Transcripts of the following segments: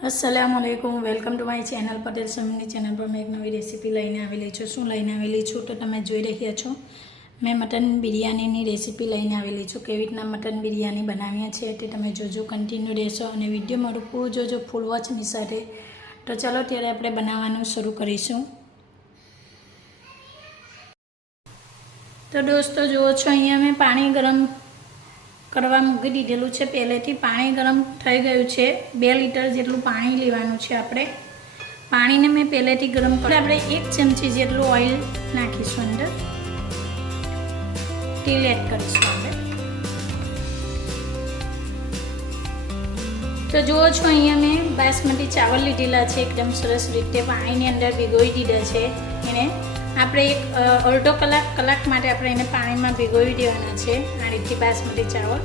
अस्सलामुअलैकुम welcome to my channel Patel समीनी channel पर मैं एक नवी रेसिपी लईने आवेली छूँ। शू लईने आवेली छूँ तो तमे जोई रह्या छो मैं मटन बिरयानी रेसिपी लईने आवेली छूँ। केवी रीतना मटन बिरयानी बनावीए छे ते तमे जोजो कंटिन्यू रहेशो अने विडियो मारुं पूरुं जोजो फूल वॉचनी साथे। तो चलो त्यारे आपणे बनाववानुं शरू करीशुं। तो दोस्तों जुओ छो अहींया मैं पाणी गरम करवा मूकी दीधेलू है। पहलेथी पाणी गरम थई गयुं छे। 2 लीटर जेटलुं पाणी लेवानुं छे आपणे। पाणीने मैं पहलेथी गरम कर आपणे 1 चमची जेटलुं ऑइल नाखीशुं अंदर। तेल एड करीशुं आपणे। तो जुओ छो अहींया मैं बासमती चावल लीधेला छे। एकदम सरस रीते पाणीनी अंदर भीगोई दीधा छे। एने આપણે એક અડધો કલાક માટે આપણે એને પાણીમાં ભીગોવી દેવાના છે। આ રીતે બાસમતી ચાવલ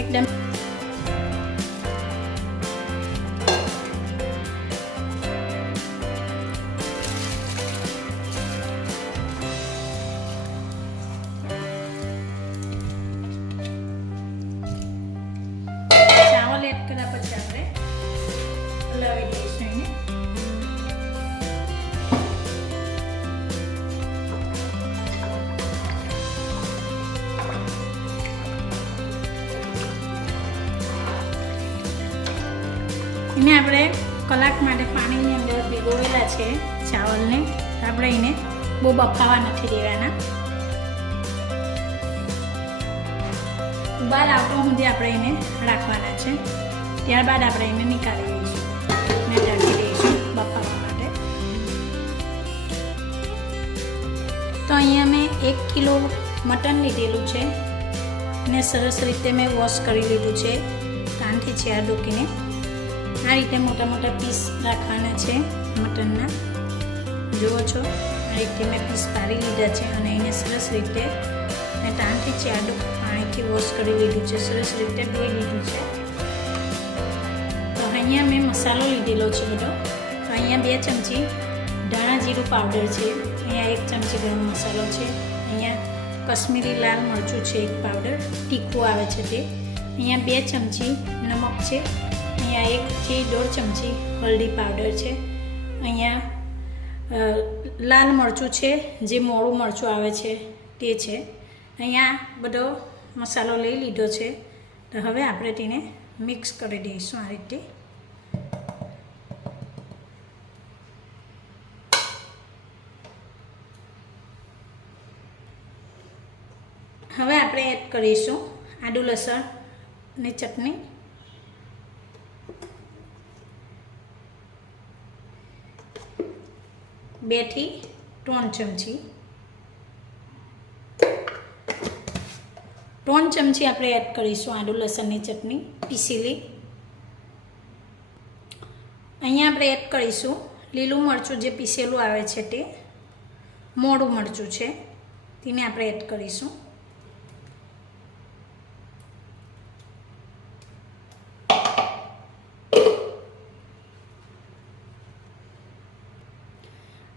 એકદમ ચાવલ એડ કર્યા પછી આપણે હલાવી દઈશું એને। એને આપણે કલાક માટે પાણીની અંદર ભીગોવેલા છે ચાવલને। આપણે એને બહુ બફાવા નથી દેવાના। ઉબાલ આવતો સુધી આપણે એને રાખવાના છે। ત્યારબાદ આપણે એને નીકાળી દઈશું અને ઢાંકી દઈશું બફાવા માટે। તો અહીંયા મેં 1 કિલો મટન લીધેલું છે અને સરસ રીતે મેં વોશ કરી લીધું છે 3 થી 4 ડોકીને। आ रीते मोटा मोटा पीस राखवाना छे मटनना। जुओ छो आ रीते मैं पीस पारी लीधा छे अने एने सरस रीते 3 થી 4 डोक पाणीथी वॉश करी लीधुं छे। सरस रीते धोई लीधुं छे। तो अहींया मैं मसालो लीधेलो छे बधो। तो अहींया 2 चमची धाणा जीरुं पाउडर छे। अहींया 1 चमची गरम मसालो छे। अहींया कश्मीरी लाल मरचुं छे 1 पाउडर तीखुं आवे छे ते। अहींया 2 चमची नमक छे। अहींया 1 થી 1.5 चमची हल्दी पाउडर है। अहींया लाल मरचुं है जे मोड़ू मरचुं आवे छे ते छे। अहींया बधो मसालो लई लीधो छे। तो हवे आपणे तेने मिक्स करी दईशुं आ रीते। हवे आपणे एड करीशुं आदु लसण ने चटनी। 2 થી 3 चमची 3 चमची આપણે એડ કરીશું આદુ લસણની ચટણી પીસેલી। અહીંયા આપણે એડ કરીશું લીલું મરચું જે પીસેલું આવે છે તે મોડું મરચું છે તેને આપણે એડ કરીશું।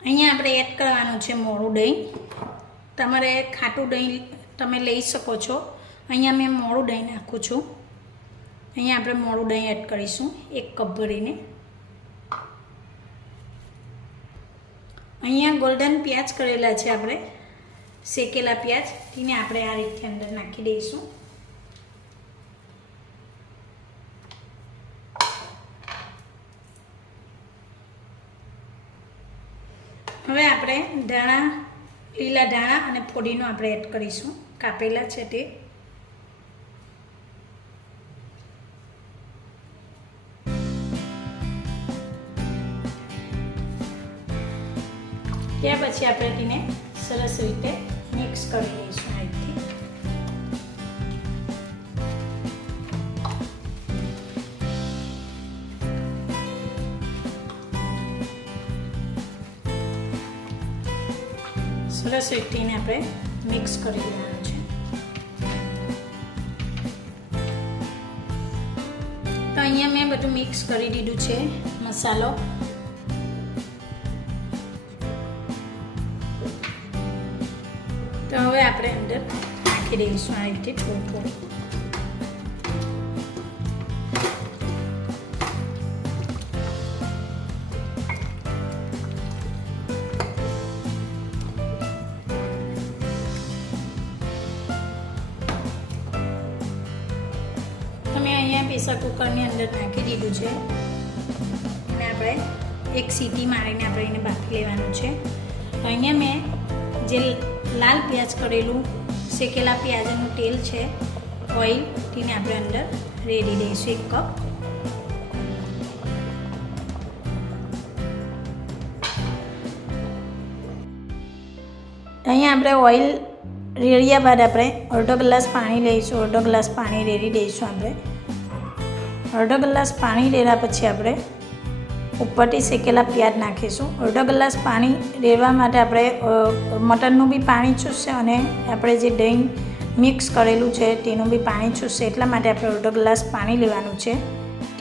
अहींया आपणे एड करवानुं छे मोळुं दહીં। तमारे खाटुं दહીં तमे लई शको छो। अहींया मैं मोळुं दહીં नाखुं छुं। अहींया आपणे मोळुं दહીં एड करीशुं 1 कप भरीने। अहींया गोल्डन प्याज करेला छे आपणे शेकेला प्याज तेने आपणे आ रीते अंदर नाखी दईशुं। हवे आपणे धाणा लीला धाणा अने फोडीनो आपणे एड करीशुं कापेला छे ते। त्या पछी आपणे तेने सरस रीते मिक्स करी दईशुं आ रीते। सरस रीते आपणे मिक्स करी देवानुं छे। तो अहींया मैं बधुं मिक्स करी दीधुं छे मसालो। तो हवे आपणे अंदर नाखी दईशुं आ रीते थोडुं थोडुं। પ્રેશર કુકરની અંદર નાખી દીધું છે અને આપણે એક સીટી મારીને આપણે એને બાફી લેવાનું છે. તો અહીંયા મેં જે લાલ પ્યાજ કરેલું શેકેલા પ્યાજનું તેલ છે, ઓઇલ, તેને આપણે અંદર રેડી દઈશું 1 કપ. અહીંયા આપણે ઓઇલ રેડ્યા બાદ આપણે અડધો ગ્લાસ પાણી લઈશું. અડધો ગ્લાસ પાણી રેડી દઈશું આપણે. અડધો ગ્લાસ પાણી રેડ્યા પછી આપણે ઉપરથી શેકેલા પ્યાજ નાખીશું. અડધો ગ્લાસ પાણી રેડવા માટે આપણે મટરનું બી પાણી ચૂસશે અને આપણે જે દહીં મિક્સ કરેલું છે તેનું બી પાણી ચૂસશે. એટલા માટે આપણે અડધો ગ્લાસ પાણી લેવાનું છે.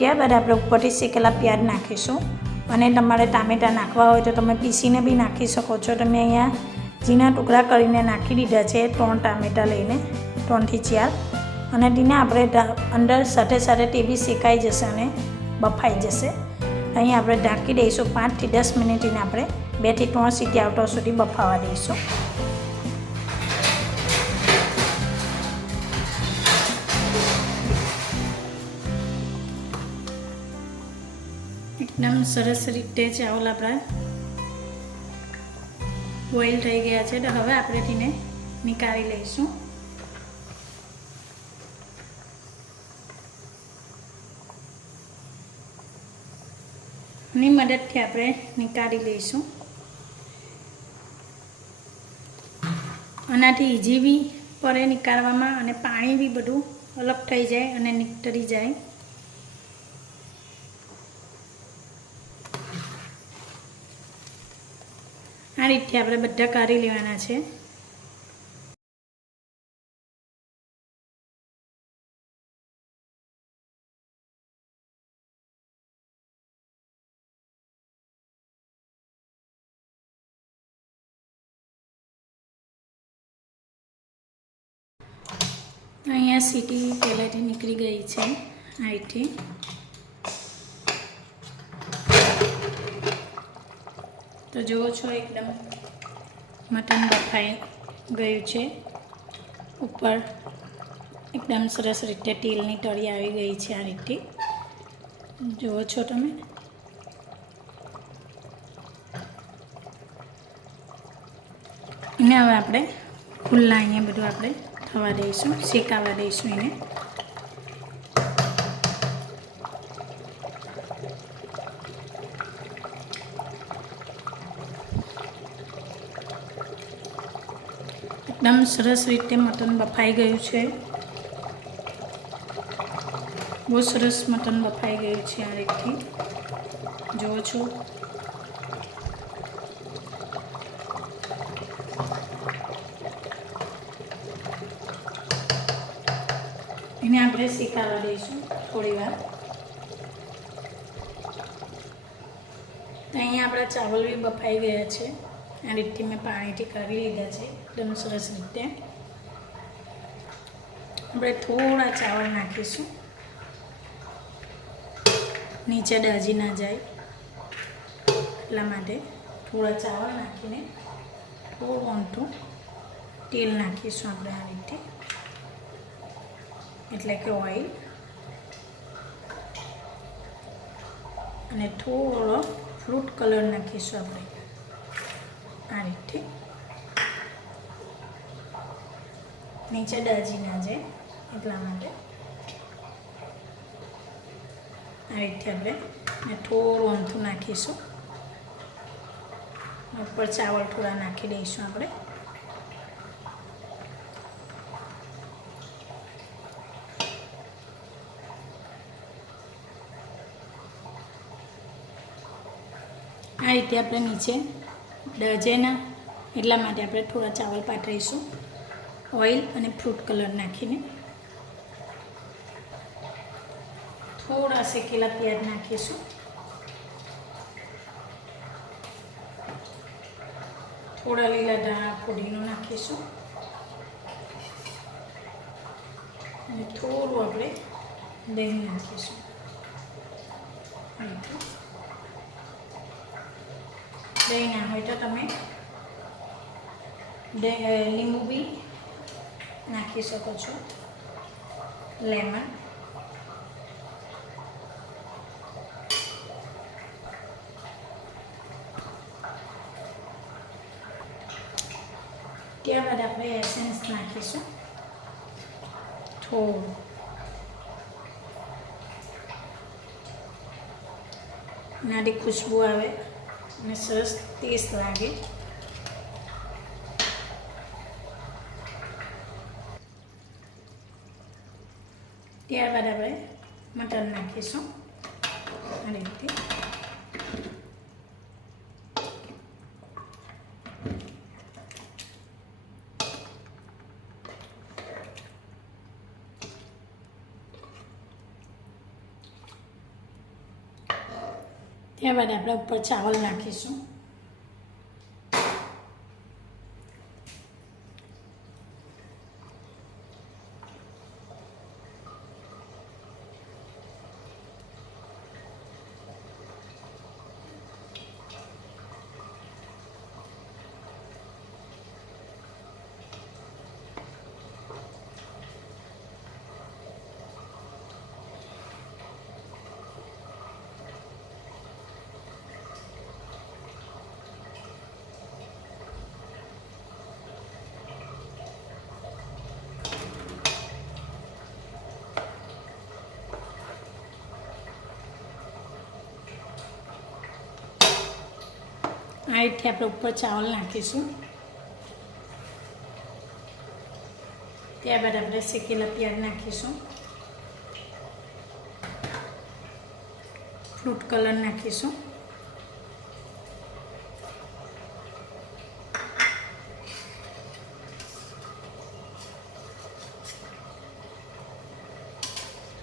ત્યારબાદ આપણે ઉપરથી શેકેલા પ્યાજ નાખીશું. અને તમારે ટામેટાં નાખવા હોય તો તમે પીસીને બી નાખી શકો છો. તમે અહીંયા ઝીણા ટુકડા કરીને નાખી દીધા છે 3 ટામેટાં લઈને, 3 થી 4. અને તેને આપણે અંદર સાથે સાથે તે બી શેકાઈ જશે અને બફાઈ જશે. અહીંયા આપણે ઢાંકી દઈશું 5 થી 10 મિનિટ. એને આપણે 2 થી 3 સીટી આવતા સુધી બફાવા દઈશું. એકદમ સરસ રીતે ચાવલ આપણા બોઇલ થઈ ગયા છે. તો હવે આપણે તેને નીકાળી લઈશું. ની મદદથી આપણે નીકાળી લઈશું. આનાથી ઈજી બી પડે નીકાળવામાં અને પાણી બી બધું અલગ થઈ જાય અને નીકળી જાય. આ રીતે આપણે બધા કાઢી લેવાના છે. અહીંયા સીટી પહેલાંથી નીકળી ગઈ છે. અહીંથી તો જુઓ છો એકદમ મટન બફાઈ ગયું છે. ઉપર એકદમ સરસ રીતે તેલની તળી આવી ગઈ છે. આ રીતે જુઓ છો તમે. એને હવે આપણે ખુલ્લા અહીંયા બધું આપણે થવા દઈશું, શેકાવા દઈશું એને. એકદમ સરસ રીતે મટન બફાઈ ગયું છે. બહુ સરસ મટન બફાઈ ગયું છે. આ રીતથી જુઓ છો. એને આપણે શેકાવા દઈશું થોડી વાર. અહીંયા આપણા ચાવલ બી બફાઈ ગયા છે. આ રીતે મેં પાણીથી કાઢી લીધા છે એકદમ સરસ રીતે. આપણે થોડા ચાવલ નાખીશું, નીચે દાજી ના જાય એટલા માટે થોડા ચાવલ નાખીને થોડું ઊંધું તેલ નાખીશું આપણે આ રીતે, એટલે કે ઓઇલ. અને થોડો ફ્રૂટ કલર નાખીશું આપણે આ રીતે, નીચે દાજી ના જાય એટલા માટે. આ રીતે આપણે થોડું ઊંધું નાખીશું. ઉપર ચાવલ થોડા નાખી દઈશું આપણે. આ રીતે આપણે નીચે ડજે ના એટલા માટે આપણે થોડા ચાવલ પાથરીશું ઓઇલ અને ફ્રૂટ કલર નાખીને. થોડા શેકેલા પ્યાજ નાખીશું, થોડા લીલા ધાણા ફોડીનું નાખીશું અને થોડું આપણે દહીં નાખીશું. દહીં ના હોય તો તમે લીંબુ બી નાખી શકો છો, લેમન. ત્યારબાદ આપણે એસેન્સ નાખીશું થોડું. નાની ખુશ્બુ આવે અને સરસ ટેસ્ટ લાગે. ત્યારબાદ આપણે મટન નાખીશું આ રીતે. ત્યારબાદ આપણે ઉપર ચાવલ નાખીશું. આ રીતે આપણે ઉપર ચાવલ નાખીશું. ત્યારબાદ આપણે શેકેલા પ્યાજ નાખીશું. ફ્રૂટ કલર નાખીશું.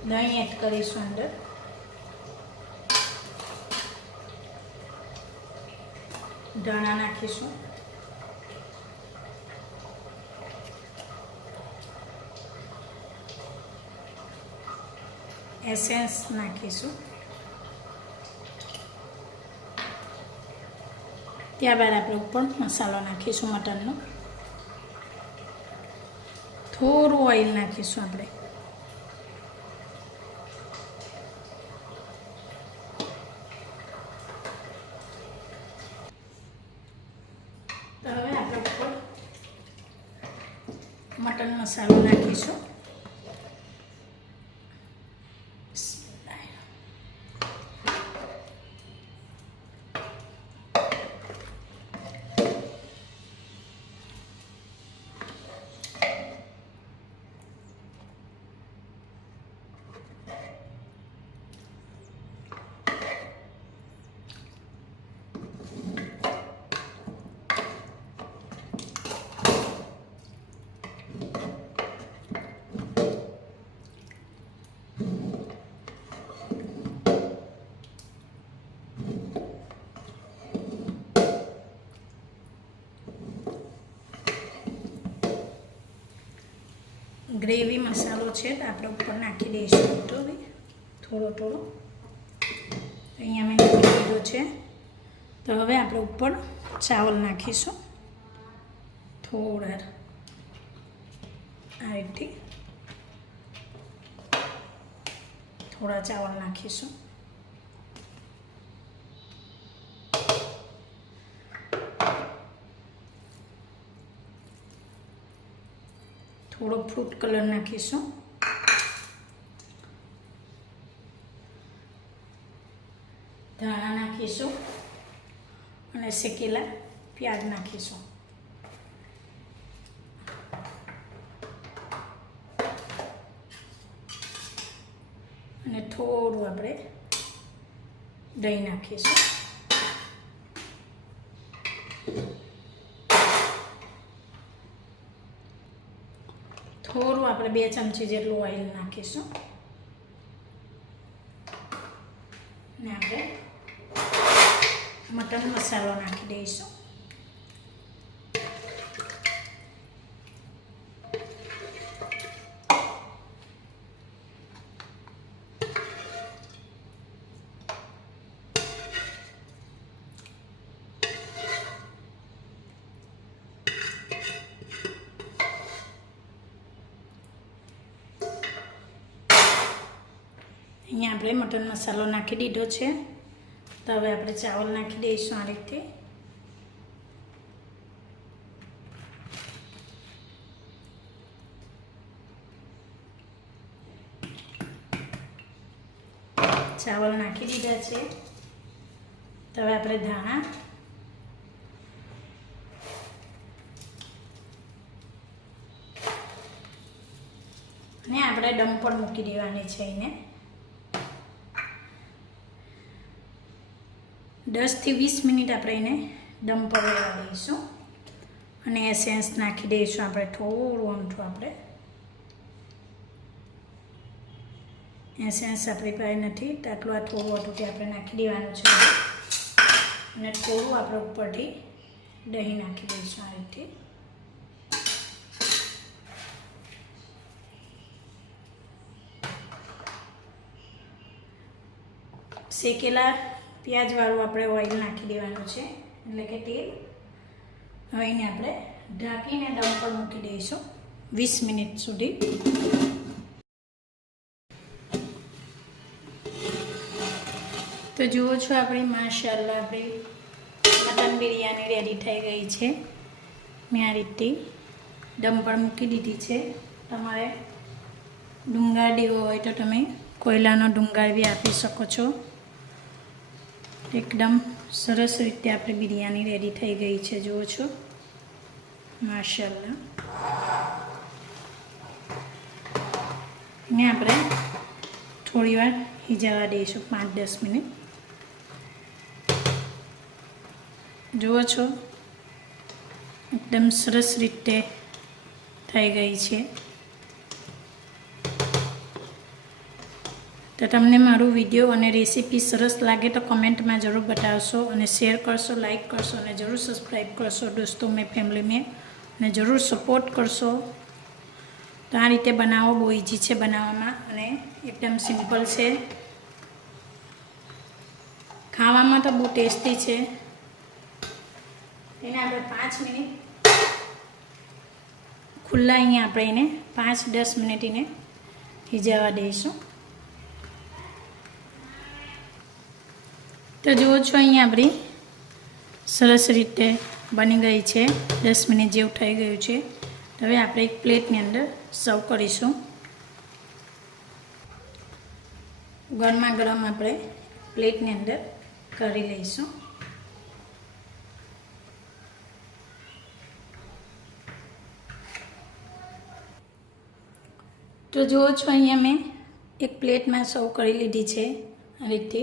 દહીં એડ કરીશું અંદર. ધાણા નાખીશું. એસેન્સ નાખીશું. ત્યારબાદ આપણે ઉપર મસાલો નાખીશું મટનનો. થોડું ઓઇલ નાખીશું આપણે. તો હવે આપણે ઉપર મટન મસાલો નાખીશું. ગ્રેવી મસાલો છે તો આપણે ઉપર નાખી દઈશું. તો થોડો અહીંયા મેં નાખી દીધો છે. તો હવે આપણે ઉપર ચાવલ નાખીશું. થોડા આ રીતે થોડા ચાવલ નાખીશું. થોડો ફ્રૂટ કલર નાખીશું. ધાણા નાખીશું અને શેકેલા પ્યાજ નાખીશું. અને થોડું આપણે દહીં નાખીશું. થોડું આપણે 2 ચમચી જેટલું ઓઇલ નાખીશું. ને આપણે મટન મસાલો નાખી દઈશું. અહીંયા આપણે મટન મસાલો નાખી દીધો છે. તો હવે આપણે ચાવલ નાખી દઈશું આ રીતે. ચાવલ નાખી દીધા છે. તો હવે આપણે ધાણા અને આપણે દમ પર મૂકી દેવાની છે. એને 10 થી 20 મિનિટ આપણે એને દમ પર રહેવા દઈશું. અને એસેન્સ નાખી દઈશું આપણે થોડું અમથું. આપણે એસેન્સ આપણી પાસે નથી તો આટલું આ થોડું હતું તે આપણે નાખી દેવાનું છે. અને થોડું આપણે ઉપરથી દહીં નાખી દઈશું આ રીતે. શેકેલા પ્યાજવાળું આપણે ઓઇલ નાખી દેવાનું છે, એટલે કે તેલ. હવે એને આપણે ઢાંકીને દમ પર મૂકી દઈશું 20 મિનિટ સુધી. તો જુઓ છો આપણી માશાઅલ્લાહ આપણી મટન બિરયાની રેડી થઈ ગઈ છે. મેં આ રીતે દમ પર મૂકી દીધી છે. તમારે ડુંગર દેવો હોય તો તમે કોયલાનો ડુંગર બી આપી શકો છો. એકદમ સરસ રીતે આપણી બિરયાની રેડી થઈ ગઈ છે. જુઓ છો માશાઅલ્લાહ. ને આપણે થોડી વાર હિજાવા દઈશું 5-10 મિનિટ. જુઓ છો એકદમ સરસ રીતે થઈ ગઈ છે. તો તમને મારું વિડીયો અને રેસીપી સરસ લાગે તો કમેન્ટમાં જરૂર બતાવશો અને શેર કરશો, લાઈક કરશો અને જરૂર સબસ્ક્રાઈબ કરશો દોસ્તો મેં ફેમિલી મેં, અને જરૂર સપોર્ટ કરશો. તો આ રીતે બનાવો, બહુ ઇઝી છે બનાવવામાં અને એકદમ સિમ્પલ છે. ખાવામાં તો બહુ ટેસ્ટી છે. એને આપણે 5 મિનિટ ખુલ્લા અહીંયા આપણે એને 5-10 મિનિટ એને હિજાવા દઈશું. તો જુઓ છો અહીંયા આપણી સરસ રીતે બની ગઈ છે. 10 મિનિટ જેવું થઈ ગયું છે. હવે આપણે એક પ્લેટની અંદર સર્વ કરીશું. ગરમા ગરમ આપણે પ્લેટની અંદર કરી લઈશું. તો જુઓ છો અહીંયા મેં એક પ્લેટમાં સર્વ કરી લીધી છે આ રીતે.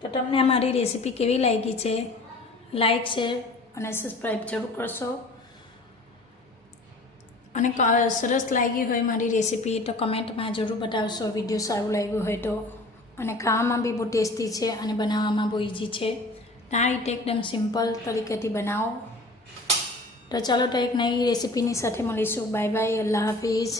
તો તમને મારી રેસીપી કેવી લાગી છે, લાઈક શેર અને સબસ્ક્રાઈબ જરૂર કરશો. અને સરસ લાગી હોય મારી રેસીપી તો કમેન્ટમાં જરૂર બતાવશો વિડીયો સારું લાગ્યું હોય તો. અને ખાવામાં બી બહુ ટેસ્ટી છે અને બનાવવામાં બહુ ઇઝી છે. તો આ રીતે એકદમ સિમ્પલ તરીકેથી બનાવો. તો ચાલો તો એક નવી રેસીપીની સાથે મળીશું. બાય બાય, અલ્લાહ હાફિઝ.